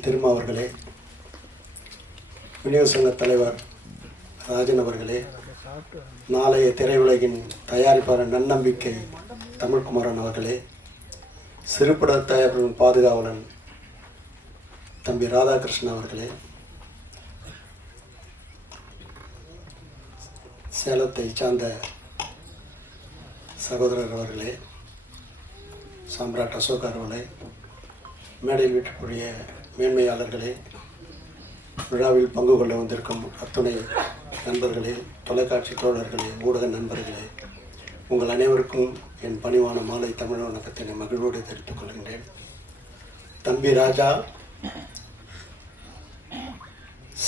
திருமாவர்களே திருமா அவர்களே விநியோக சங்க தலைவர் ராஜன் அவர்களே நாளைய திரையுலகின் தயாரிப்பாளர் நன்னம்பிக்கை தமிழ்குமாரன் அவர்களே சிறுபட தயாரிப்பின் பாதுகாவலன் தம்பி ராதாகிருஷ்ணன் அவர்களே சேலத்தை சார்ந்த சகோதரர் அவர்களே சாம்ராட் அசோக் அவர்களே மேடையில் வீட்டுக்குரிய மேன்மையாளர்களே விழாவில் பங்கு கொள்ள வந்திருக்கும் அத்துணை நண்பர்களே தொலைக்காட்சி தோழர்களே ஊடக நண்பர்களே உங்கள் அனைவருக்கும் என் பணிவான மாலை தமிழ் வணக்கத்தினை மகிழ்வோடு தெரிவித்துக் கொள்கின்றேன். தம்பி ராஜா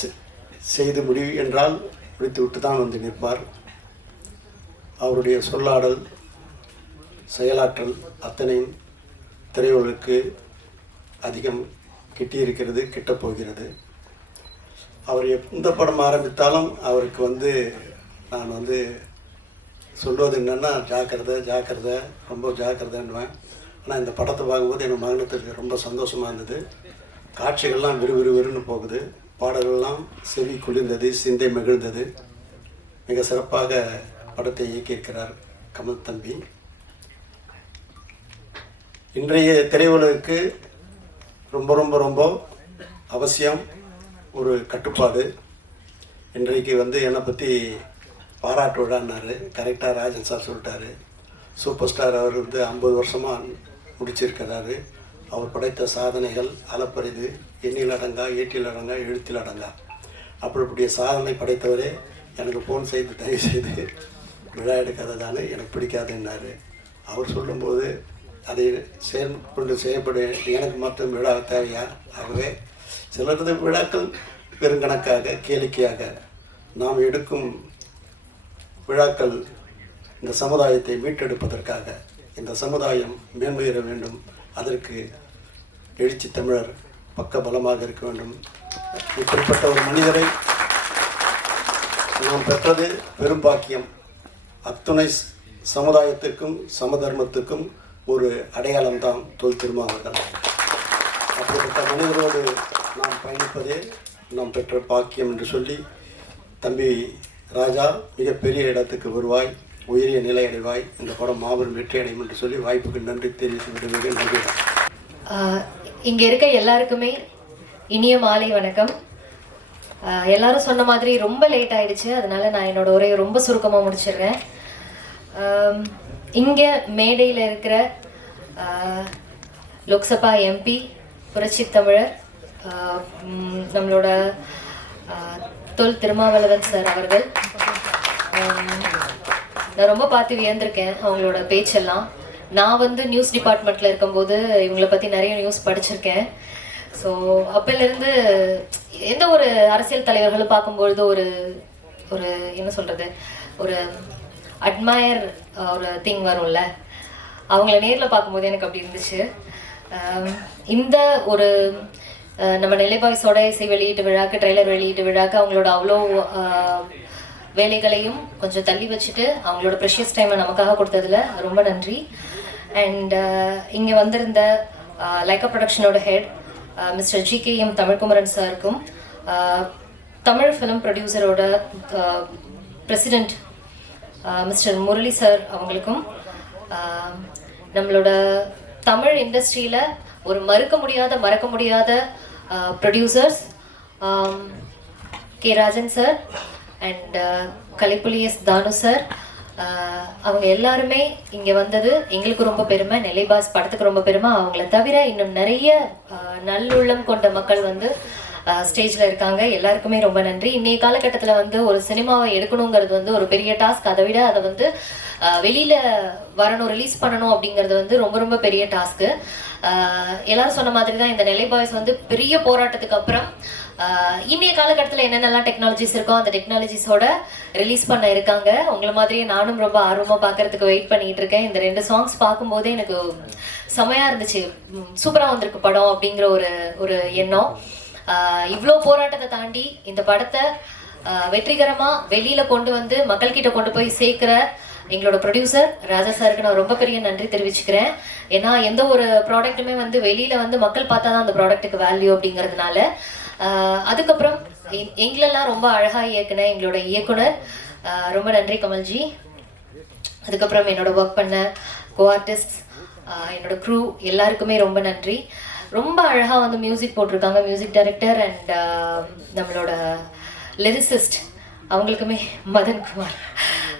செ- செய்து முடிவு என்றால் முடித்துவிட்டு தான் வந்து நிற்பார். அவருடைய சொல்லாடல் செயலாற்றல் அத்தனையும் திரையுலகிற்கு அதிகம் கிட்டியிருக்கிறது கிட்ட போகிறது அவர் எந்த படம் ஆரம்பித்தாலும் அவருக்கு வந்து நான் வந்து சொல்வது என்னென்னா ஜாக்கிரதை ஜாக்கிரதை ரொம்ப ஜாக்கிரதைன்னுவேன். ஆனால் இந்த படத்தை பார்க்கும்போது எங்கள் மகனத்திற்கு ரொம்ப சந்தோஷமாக இருந்தது. காட்சிகள்லாம் விறுவிறுவிறுன்னு போகுது. பாடல்கள்லாம் செவி குளிர்ந்தது சிந்தை மகிழ்ந்தது. மிக சிறப்பாக படத்தை இயக்கியிருக்கிறார் கமல் தம்பி. இன்றைய திரையுலகுக்கு ரொம்ப ரொம்ப ரொம்ப அவசியம் ஒரு கட்டுப்பாடு. இன்றைக்கு வந்து என்னை பற்றி பாராட்டு விழான்னாரு கரெக்டாக ராஜன் சார் சொல்லிட்டாரு. சூப்பர் ஸ்டார் அவர் வந்து ஐம்பது வருஷமாக முடிச்சிருக்கிறாரு. அவர் படைத்த சாதனைகள் அளப்பரிது. எண்ணில் அடங்கா ஏட்டில் அடங்கா எழுத்தில் அடங்கா. அப்படிப்படிய சாதனை படைத்தவரே எனக்கு ஃபோன் செய்து தயவு செய்து விழா எடுக்காததானே எனக்கு பிடிக்காதுன்னாரு. அவர் சொல்லும்போது அதை செயல்கொண்டு செய்யப்பட எனக்கு மட்டும் விழா தேவையா ஆகவே சிலரது விழாக்கள் பெருங்கணக்காக கேளிக்கையாக நாம் எடுக்கும் விழாக்கள் இந்த சமுதாயத்தை மீட்டெடுப்பதற்காக இந்த சமுதாயம் மேன்மையேற வேண்டும். அதற்கு எழுச்சி தமிழர் பக்க பலமாக இருக்க வேண்டும். இப்படிப்பட்ட ஒரு மனிதரை நாம் பெற்றது பெரும் பாக்கியம். அத்துணை சமுதாயத்துக்கும் சமதர்மத்துக்கும் ஒரு அடையாளம்தான் தொல் திருமாவர்கள் அப்படிப்பட்ட மனிதரோடு நாம் பயணிப்பதே நாம் பெற்ற பாக்கியம் என்று சொல்லி தம்பி ராஜா மிகப்பெரிய இடத்துக்கு வருவாய் உயரிய நிலை அடைவாய் இந்த படம் மாபெரும் வெற்றி அடையும் என்று சொல்லி வாய்ப்புக்கு நன்றி தெரிவித்து விடுவீர்கள் நன்றி. இங்கே இருக்க எல்லாருக்குமே இனிய மாலை வணக்கம். எல்லாரும் சொன்ன மாதிரி ரொம்ப லேட் ஆயிடுச்சு அதனால நான் என்னோட உரையை ரொம்ப சுருக்கமாக முடிச்சிடுறேன். இங்கே மேடையில் இருக்கிற லோக்சபா எம்பி புரட்சி தமிழர் நம்மளோட தொல் திருமாவளவன் சார் அவர்கள். நான் ரொம்ப பார்த்து வியந்திருக்கேன் அவங்களோட பேச்செல்லாம். நான் வந்து நியூஸ் டிபார்ட்மெண்ட்ல இருக்கும்போது இவங்கள பத்தி நிறைய நியூஸ் படிச்சிருக்கேன். ஸோ அப்போலேருந்து எந்த ஒரு அரசியல் தலைவர்களும் பார்க்கும்பொழுது ஒரு ஒரு என்ன சொல்றது ஒரு அட்மயர் uh, ஒரு திங் வரும்ல. அவங்கள நேரில் பார்க்கும்போது எனக்கு அப்படி இருந்துச்சு. Um, இந்த ஒரு uh, நம்ம நெல்லை பாய்ஸோட இசை வெளியீட்டு விழாக்கு ட்ரெய்லர் வெளியீட்டு விழாக்கு அவங்களோட அவ்வளோ uh, வேலைகளையும் கொஞ்சம் தள்ளி வச்சுட்டு அவங்களோட ப்ரெஷியஸ் டைமை நமக்காக கொடுத்ததுல ரொம்ப நன்றி. அண்ட் இங்கே வந்திருந்த Lyca ப்ரொடக்ஷனோட head mister G K M Tamilkumaran சாருக்கும் தமிழ் ஃபிலிம் ப்ரொடியூசரோட பிரசிடெண்ட் மிஸ்டர் முரளி சார் அவங்களுக்கும் நம்மளோட தமிழ் இண்டஸ்ட்ரியில் ஒரு மறுக்க முடியாத மறக்க முடியாத producers K Rajan sir and Kalaipuli S Thanu sir. அவங்க எல்லாருமே இங்கே வந்தது எங்களுக்கு ரொம்ப பெருமை. நெல்லைபாஸ் படத்துக்கு ரொம்ப பெருமை. அவங்கள தவிர இன்னும் நிறைய நல்லுள்ளம் கொண்ட மக்கள் வந்து ஸ்டேஜில் இருக்காங்க. எல்லாருக்குமே ரொம்ப நன்றி. இன்றைய காலகட்டத்தில் வந்து ஒரு சினிமாவை எடுக்கணுங்கிறது வந்து ஒரு பெரிய டாஸ்க் அதை விட அதை வந்து வெளியில் வரணும் ரிலீஸ் பண்ணணும் அப்படிங்கிறது வந்து ரொம்ப ரொம்ப பெரிய டாஸ்க்கு எல்லாரும் சொன்ன மாதிரி தான் இந்த நெல்லை பாய்ஸ் வந்து பெரிய போராட்டத்துக்கு அப்புறம் இன்றைய காலகட்டத்தில் என்னென்னலாம் டெக்னாலஜிஸ் இருக்கோ அந்த டெக்னாலஜிஸோட ரிலீஸ் பண்ண இருக்காங்க. உங்களை மாதிரியே நானும் ரொம்ப ஆர்வமாக பார்க்கறதுக்கு வெயிட் பண்ணிட்டு இருக்கேன். இந்த ரெண்டு சாங்ஸ் பார்க்கும்போதே எனக்கு செமையாக இருந்துச்சு. சூப்பராக வந்திருக்கு படம் அப்படிங்கிற ஒரு ஒரு எண்ணம். இவ்வளோ போராட்டத்தை தாண்டி இந்த படத்தை வெற்றிகரமாக வெளியில் கொண்டு வந்து மக்கள்கிட்ட கொண்டு போய் சேர்க்குற எங்களோட ப்ரொடியூசர் ராஜா சாருக்கு நான் ரொம்ப பெரிய நன்றி தெரிவிச்சுக்கிறேன். ஏன்னா எந்த ஒரு ப்ராடக்ட்டுமே வந்து வெளியில் வந்து மக்கள் பார்த்தா தான் அந்த ப்ராடக்ட்டுக்கு வேல்யூ அப்படிங்கிறதுனால அதுக்கப்புறம் எங்களெல்லாம் ரொம்ப அழகாக இயக்குன எங்களோட இயக்குனர் ரொம்ப நன்றி கமல்ஜி. அதுக்கப்புறம் என்னோட ஒர்க் பண்ண கோ ஆர்டிஸ்ட் என்னோட க்ரூ எல்லாருக்குமே ரொம்ப நன்றி. ரொம்ப அழகாக வந்து மியூசிக் போட்டிருக்காங்க மியூசிக் டைரக்டர் அண்ட் நம்மளோட லிரிசிஸ்ட் அவங்களுக்குமே மதன் குமார்.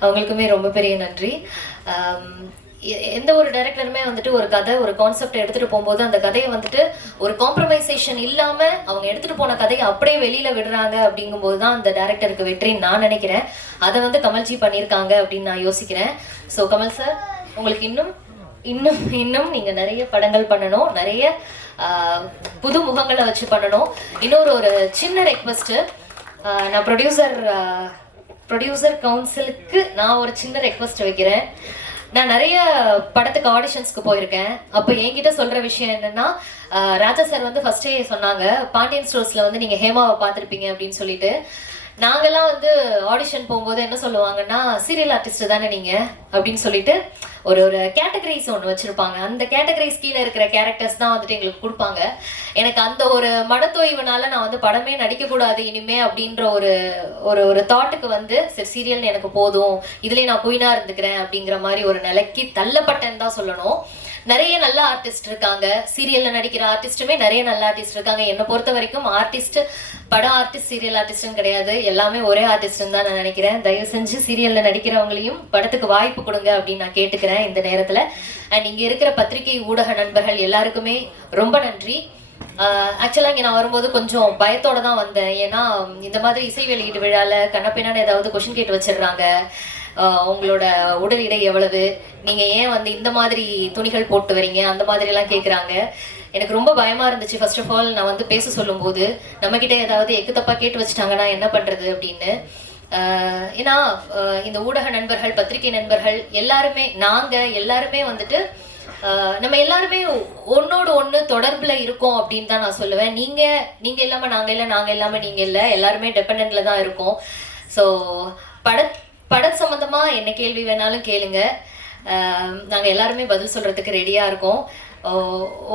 அவங்களுக்குமே ரொம்ப பெரிய நன்றி. Um, எ- எந்த ஒரு டைரக்டருமே வந்துட்டு ஒரு கதை ஒரு கான்செப்ட் எடுத்துகிட்டு போகும்போது அந்த கதையை வந்துட்டு ஒரு காம்ப்ரமைசேஷன் இல்லாமல் அவங்க எடுத்துகிட்டு போன கதையை அப்படியே வெளியில் விடுறாங்க அப்படிங்கும்போது தான் அந்த டைரக்டருக்கு வெற்றின்னு நான் நினைக்கிறேன். அதை வந்து கமல்ஜி பண்ணியிருக்காங்க அப்படின்னு நான் யோசிக்கிறேன். ஸோ கமல் சார் உங்களுக்கு இன்னும் இன்னும் இன்னும் நீங்கள் நிறைய படங்கள் பண்ணணும் நிறைய புது முகங்களை வச்சு பண்ணணும். இன்னொரு ஒரு சின்ன ரெக்வஸ்ட்டு நான் ப்ரொடியூசர் ப்ரொடியூசர் கவுன்சிலுக்கு நான் ஒரு சின்ன ரெக்வஸ்ட் வைக்கிறேன். நான் நிறைய படத்துக்கு ஆடிஷன்ஸ்க்கு போயிருக்கேன். அப்போ என்கிட்ட சொல்கிற விஷயம் என்னன்னா ராஜா சார் வந்து ஃபஸ்ட்டே சொன்னாங்க பாண்டியன் ஸ்டோர்ஸில் வந்து நீங்கள் ஹேமாவை பார்த்துருப்பீங்க அப்படின்னு சொல்லிட்டு. நாங்கெல்லாம் வந்து ஆடிஷன் போகும்போது என்ன சொல்லுவாங்கன்னா சீரியல் ஆர்டிஸ்ட் தானே நீங்க? அப்படின்னு சொல்லிட்டு ஒரு ஒரு கேட்டகரிஸ் ஒன்று வச்சிருப்பாங்க. அந்த கேட்டகரிஸ் கீழே இருக்கிற கேரக்டர்ஸ் தான் வந்துட்டு எங்களுக்கு கொடுப்பாங்க. எனக்கு அந்த ஒரு மனத்தோய்வுனால நான் வந்து படமே நடிக்கக்கூடாது இனிமே அப்படின்ற ஒரு ஒரு ஒரு தாட்டுக்கு வந்து சரி சீரியல் எனக்கு போதும். இதுலேயே நான் குயினாக இருந்துக்கிறேன் அப்படிங்கிற மாதிரி ஒரு நிலைக்கு தள்ளப்பட்டேன்னு தான் சொல்லணும். நிறைய நல்ல ஆர்டிஸ்ட் இருக்காங்க. சீரியல்ல நடிக்கிற ஆர்டிஸ்ட்டுமே நிறைய நல்ல ஆர்டிஸ்ட் இருக்காங்க. என்னை பொறுத்த வரைக்கும் ஆர்டிஸ்ட் படம் ஆர்டிஸ்ட் சீரியல் ஆர்டிஸ்ட்னு கிடையாது. எல்லாமே ஒரே ஆர்டிஸ்ட்னு தான் நான் நினைக்கிறேன். தயவு செஞ்சு சீரியல்ல நடிக்கிறவங்களையும் படத்துக்கு வாய்ப்பு கொடுங்க அப்படின்னு நான் கேட்டுக்கிறேன் இந்த நேரத்துல. அண்ட் இங்க இருக்கிற பத்திரிகை ஊடக நண்பர்கள் எல்லாருக்குமே ரொம்ப நன்றி. ஆக்சுவலாக இங்கே நான் வரும்போது கொஞ்சம் பயத்தோட தான் வந்தேன். ஏன்னா இந்த மாதிரி இசை வெளியீட்டு விழாவில் கண்ணப்பின்னான்னு ஏதாவது கொஷின் கேட்டு வச்சிடுறாங்க. உங்களோட உடல் இடை எவ்வளவு? நீங்க ஏன் வந்து இந்த மாதிரி துணிகள் போட்டு வரீங்க? அந்த மாதிரி எல்லாம் கேக்குறாங்க. எனக்கு ரொம்ப பயமா இருந்துச்சு. ஃபர்ஸ்ட் ஆஃப் ஆல் நான் வந்து பேச சொல்லும்போது நம்ம கிட்ட ஏதாவது எக்கு தப்பா கேட்டு வச்சுட்டாங்கன்னா என்ன பண்றது அப்படின்னு. ஏன்னா இந்த ஊடக நண்பர்கள் பத்திரிகை நண்பர்கள் எல்லாருமே நாங்க எல்லாருமே வந்துட்டு நம்ம எல்லாருமே ஒன்னோடு ஒண்ணு தொடர்புல இருக்கோம் அப்படின்னு தான் நான் சொல்லுவேன். நீங்க நீங்க இல்லாம நாங்க இல்ல நாங்க இல்லாம நீங்க இல்ல. எல்லாருமே டெபெண்ட்ல தான் இருக்கோம். ஸோ பட படம் சம்மந்தமாக என்ன கேள்வி வேணாலும் கேளுங்க. நாங்கள் எல்லாருமே பதில் சொல்கிறதுக்கு ரெடியாக இருக்கோம்.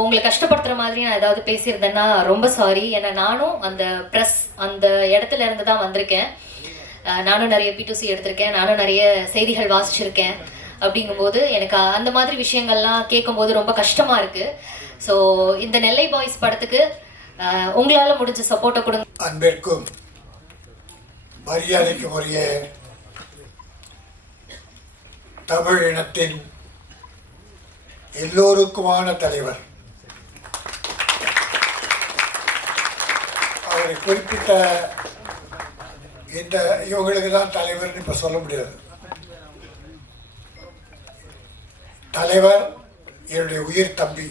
உங்களை கஷ்டப்படுத்துகிற மாதிரி நான் ஏதாவது பேசியிருந்தேன்னா ரொம்ப சாரி ஏன்னா நானும் அந்த ப்ரெஸ் அந்த இடத்துல இருந்து தான் வந்திருக்கேன். நானும் நிறைய பிடிசி எடுத்திருக்கேன். நானும் நிறைய செய்திகள் வாசிச்சிருக்கேன். அப்படிங்கும்போது எனக்கு அந்த மாதிரி விஷயங்கள்லாம் கேட்கும்போது ரொம்ப கஷ்டமாக இருக்குது ஸோ இந்த நெல்லை பாய்ஸ் படத்துக்கு உங்களால் முடிஞ்ச சப்போர்ட்டை கொடுங்க. அன்பிற்கும் மரியாதைக்கு உரிய தமிழ் இனத்தின் எல்லோருக்குமான தலைவர். அவரை குறிப்பிட்ட இந்த இவங்களுக்கு தான் தலைவர்னு இப்போ சொல்ல முடியாது. தலைவர் என்னுடைய உயிர் தம்பி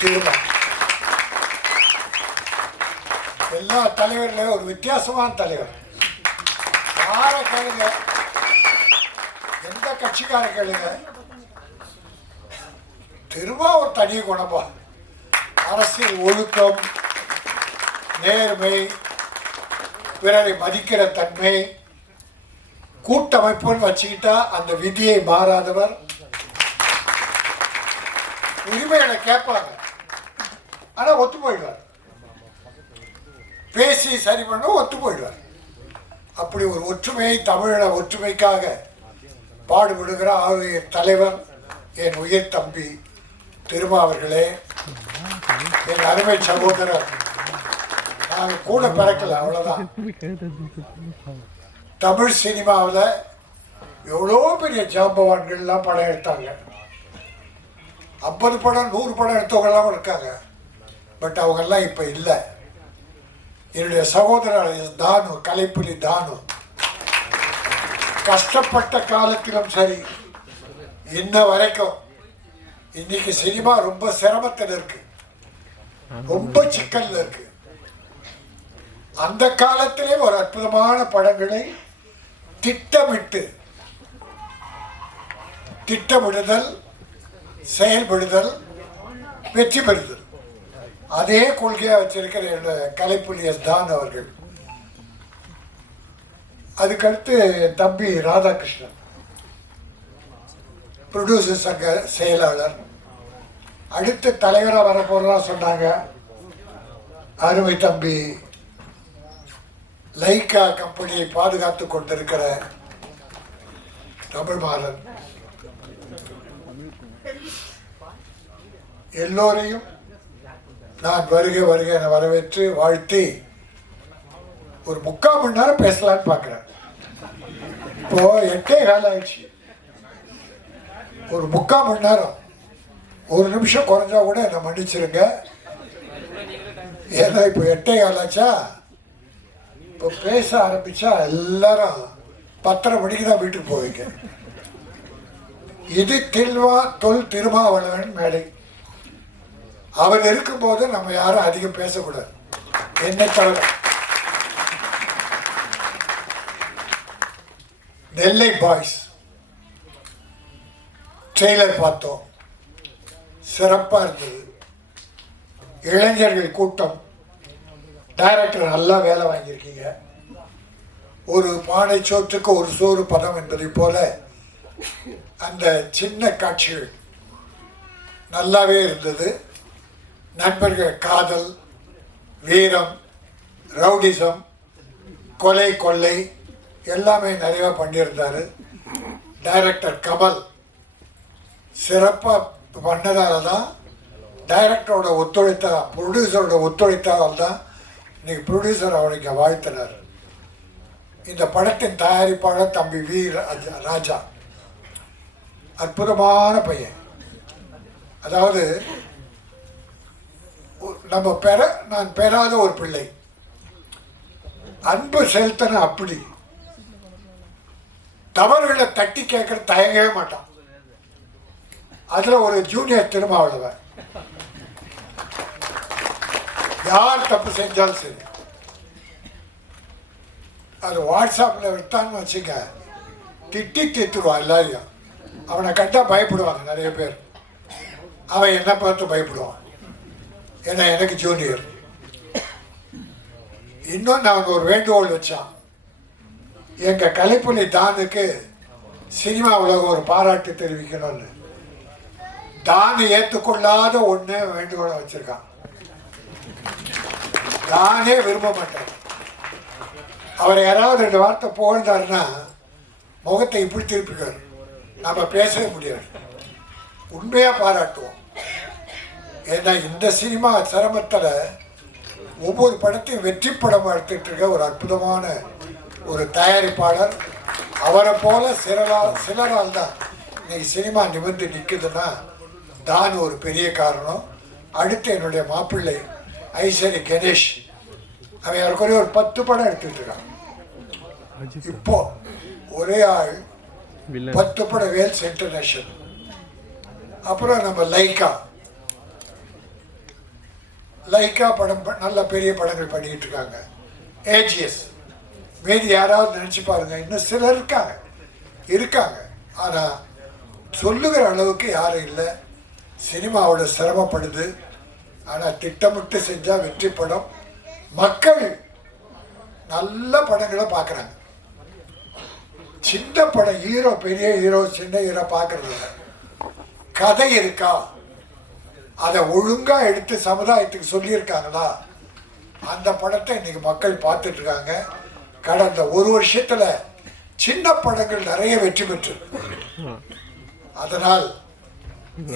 திருமணம். எல்லா தலைவர்ல ஒரு வித்தியாசமான தலைவர். யாரை கேளுங்க எந்த கட்சிக்கார திரும்ப ஒரு தனி குணமா அரசியல் ஒழுக்கம் நேர்மை பிறரை மதிக்கிற தன்மை கூட்டமைப்புன்னு வச்சுக்கிட்டா அந்த விதியை மாறாதவர். உரிமைகளை கேட்பாங்க. ஆனா ஒத்து போயிடுவார். பேசி சரி பண்ண ஒத்து போயிடுவார். அப்படி ஒரு ஒற்றுமை தமிழ ஒற்றுமைக்காக பாடுபடுகிற ஆகிய தலைவர் என் உயிர் தம்பி திருமா அவர்களே என் அருமை சகோதரர். நாங்கள் கூட பிறக்கல அவ்வளோதான் தமிழ் சினிமாவில் எவ்வளோ பெரிய ஜாம்பவான்கள்லாம் படம் எடுத்தாங்க. ஐம்பது படம் நூறு படம் எடுத்தவங்கெல்லாம் இருக்காங்க. பட் அவங்கெல்லாம் இப்போ இல்லை. என்னுடைய சகோதரர் தானு கலைப்புலி தானு. கஷ்டப்பட்ட காலத்திலும் சரி இன்ன வரைக்கும் இன்னைக்கு சினிமா ரொம்ப சிரமத்தில் இருக்கு. ரொம்ப சிக்கல்ல இருக்கு. அந்த காலத்திலே ஒரு அற்புதமான படங்களை திட்டமிட்டு திட்டமிடுதல் செயல்படுதல் வெற்றி பெறுதல். அதே கொள்கையாக வச்சிருக்கிற என்னோட கலைப்புலி எஸ் தான் அவர்கள். அதுக்கடுத்து என் தம்பி ராதாகிருஷ்ணன். ப்ரொடியூசர் சங்க செயலாளர். அடுத்த தலைவராக வரப்போகிறதா சொன்னாங்க. அருமை தம்பி. லைக்கா கம்பெனியை பாதுகாத்து கொண்டிருக்கிற தமிழ் மாறன். எல்லோரையும் நான் வருக வருக என வரவேற்று வாழ்த்தி ஒரு முக்கால் மணி நேரம் பேசலான்னு பார்க்குறேன். இப்போ எட்டே கால் ஆயிடுச்சு ஒரு முக்கால் மணி நேரம். ஒரு நிமிஷம் குறைஞ்சா கூட என்னை மன்னிச்சிருங்க. ஏன்னா இப்போ எட்டே காலாச்சா? இப்போ பேச ஆரம்பிச்சா எல்லாரும் பத்தரை மணிக்கு தான் வீட்டுக்கு போவீங்க. இது தில்வா தொல் திருமாவளவன் மேடை. அவர் இருக்கும்போது நம்ம யாரும் அதிகம் பேசக்கூடாது. என்னை தவிர. நெல்லை பாய்ஸ் ட்ரெய்லர் பார்த்தோம். சிறப்பாக இருந்தது. இளைஞர்கள் கூட்டம். டைரக்டர் நல்லா வேலை வாங்கியிருக்கீங்க. ஒரு பானை சோற்றுக்கு ஒரு சோறு பதம் என்பதை போல அந்த சின்ன காட்சிகள் நல்லாவே இருந்தது. நண்பர்கள் காதல் வீரம் ரவுடிசம் கொலை கொள்ளை எல்லாமே நிறைய பண்ணியிருந்தாரு. டைரக்டர் கமல் சிறப்பாக பண்ணதால தான் டைரக்டரோட ஒத்துழைத்தால் ப்ரொடியூசரோட ஒத்துழைத்தால் தான் இன்றைக்கி ப்ரொடியூசர் அவருக்கு வாழ்த்தினார். இந்த படத்தின் தயாரிப்பாளர் தம்பி வி. ராஜா ராஜா. அற்புதமான பையன். அதாவது நம்ம பெற நான் பெறாத ஒரு பிள்ளை. அன்பு செலுத்தின அப்படி. தவறுகளை தட்டி கேட்க தயங்கவே மாட்டான். அதுல ஒரு ஜூனியர் திருமாவளவன். யார் தப்பு செஞ்சாலும் சரி. அது வாட்ஸ்அப்பில் விட்டான்னு வச்சுக்க திட்டி திட்டுருவான் எல்லாரையும். அவனை கண்டா பயப்படுவாங்க நிறைய பேர். அவன் என்ன பார்த்து பயப்படுவான். ஏன்னா எனக்கு ஜூனியர் இன்னும் அவன் ஒரு வேண்டுகோள் வச்சான். எங்கள் கலைப்புலி தானுக்கு சினிமா உலகம் ஒரு பாராட்டு தெரிவிக்கணும்னு. தானு ஏற்றுக்கொள்ளாத ஒன்று வேண்டுகோளை வச்சுருக்கான். தானே விரும்ப மாட்டேன் அவர் யாராவது ரெண்டு வார்த்தை புகழ்ந்தாருன்னா முகத்தை இப்படி திருப்பிக்கார் நம்ம பேசவே முடியாது. உண்மையாக பாராட்டுவோம். ஏன்னா இந்த சினிமா சிரமத்தில் ஒவ்வொரு படத்தையும் வெற்றி படமாக எடுத்துட்டு இருக்க ஒரு அற்புதமான ஒரு தயாரிப்பாளர் அவரை போல சிலரால் சிலரால் தான் இன்னைக்கு சினிமா நிமிர்ந்து நிற்குதுன்னா தான் ஒரு பெரிய காரணம். அடுத்து என்னுடைய மாப்பிள்ளை ஐஸ்வரி கணேஷ். அவன் ஏறக்குறைய ஒரு பத்து படம் எடுத்துட்டு இருக்கான். இப்போ ஒரே ஆள் பத்து படம் வேல்ஸ் இன்டர்நேஷனல் அப்புறம் நம்ம லைக்கா லைக்கா படம் நல்ல பெரிய படங்கள் பண்ணிக்கிட்டு இருக்காங்க. ஏஜிஎஸ் மீதி யாராவது நினச்சி பாருங்க இன்னும் சிலர் இருக்காங்க. இருக்காங்க. ஆனால் சொல்லுகிற அளவுக்கு யாரும் இல்லை. சினிமாவோட சிரமப்படுது. ஆனால் திட்டமிட்டு செஞ்சால் வெற்றி படம். மக்கள் நல்ல படங்களை பார்க்குறாங்க. சின்ன படம் ஹீரோ பெரிய ஹீரோ சின்ன ஹீரோ பார்க்கறது இல்லை. கதை இருக்கா? அதை ஒழுங்காக எடுத்து சமுதாயத்துக்கு சொல்லியிருக்காங்களா? அந்த படத்தை இன்னைக்கு மக்கள் பார்த்துட்ருக்காங்க கடந்த ஒரு வருஷத்துல சின்ன படங்கள் நிறைய வெற்றி பெற்று அதனால்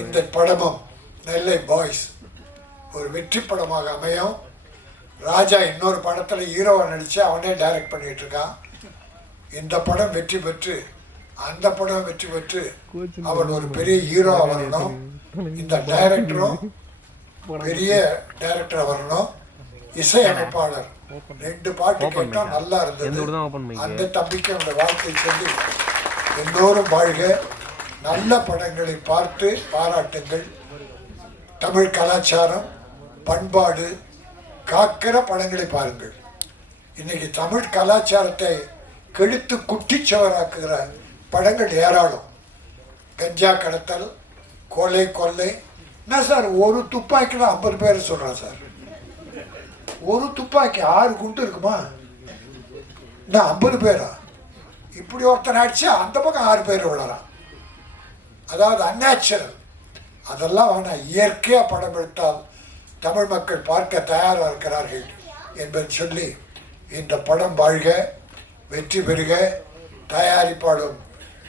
இந்த படமும் நெல்லை பாய்ஸ் ஒரு வெற்றி படமாக அமையும். ராஜா இன்னொரு படத்தில் ஹீரோவை நடிச்சு அவனே டைரக்ட் பண்ணிட்டு இருக்கான். இந்த படம் வெற்றி பெற்று அந்த படம் வெற்றி பெற்று அவன் ஒரு பெரிய ஹீரோ வரணும். இந்த டைரக்டரும் பெரிய டைரக்டர் வரணும். இசையமைப்பாளர். ரெண்டு பாட்டு கேட்டா நல்லா இருந்தது. அந்த தம்பிக்கு அந்த வாழ்க்கை சொல்லி எல்லோரும் வாழ்க நல்ல படங்களை பார்த்து பாராட்டுங்கள். தமிழ் கலாச்சாரம் பண்பாடு காக்கிற படங்களை பாருங்கள். இன்னைக்கு தமிழ் கலாச்சாரத்தை கெடுத்து குட்டிச்சவராக்குகிற படங்கள் ஏராளம். கஞ்சா கடத்தல் கொலை கொள்ளை என்ன சார் ஒரு துப்பாக்கியில் ஐம்பது பேர் சொல்கிறான் சார். ஒரு துப்பாக்கி ஆறு குண்டு இருக்குமா? இந்த ஐம்பது பேரா? இப்படி ஒருத்தன் அடிச்சு அந்த பக்கம் ஆறு பேர் விழறான் அதாவது அந்நேச்சுரல் அதெல்லாம் வேணாம் இயற்கையாக படம் எடுத்தால் தமிழ் மக்கள் பார்க்க தயாராக இருக்கிறார்கள் என்பதை சொல்லி இந்த படம் வாழ்க வெற்றி பெறுக தயாரிப்பாளரும்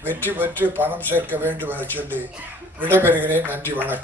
வெற்றி பெற்று பணம் சேர்க்க வேண்டும் என சொல்லி விடைபெறுகிறேன். நன்றி வணக்கம்.